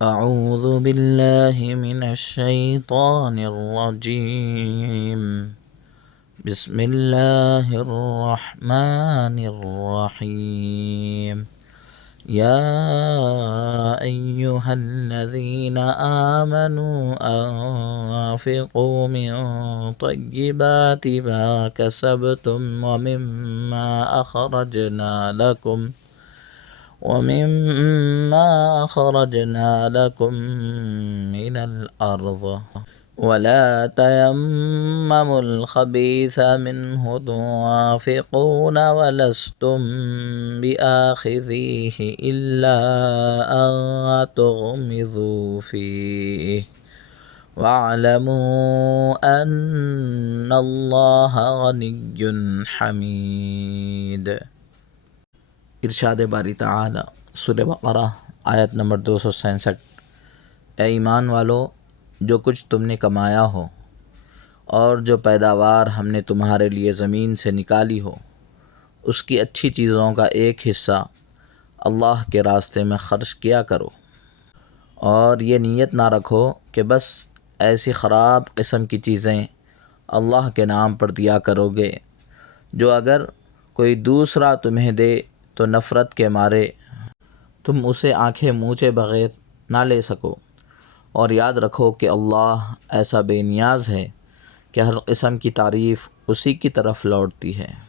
أعوذ बिल्लाहि मिनश्शैतानिर्रजीम बिस्मिल्लाहिर्रहमानिर्रहीम या अय्युहल्लज़ीना आमनू अन्फ़िक़ू मिन तय्यिबाति मा कसबतुम ومما أخرجنا لكم من الأرض ولا تيمموا الخبيث منه تنفقون ولستم بآخذيه إلا أن تغمضوا فيه واعلموا أن الله غني حميد। इरशाद बारी ताला सूरह बकरा आयत नंबर 267। ए ईमान वालो, जो कुछ तुमने कमाया हो और जो पैदावार हमने तुम्हारे लिए ज़मीन से निकाली हो, उसकी अच्छी चीज़ों का एक हिस्सा अल्लाह के रास्ते में ख़र्च किया करो, और ये नीयत ना रखो कि बस ऐसी ख़राब किस्म की चीज़ें अल्लाह के नाम पर दिया करोगे जो अगर कोई दूसरा तुम्हें दे तो नफ़रत के मारे तुम उसे आंखें मूंछे बग़ैर ना ले सको। और याद रखो कि अल्लाह ऐसा बेनियाज़ है कि हर किस्म की तारीफ़ उसी की तरफ लौटती है।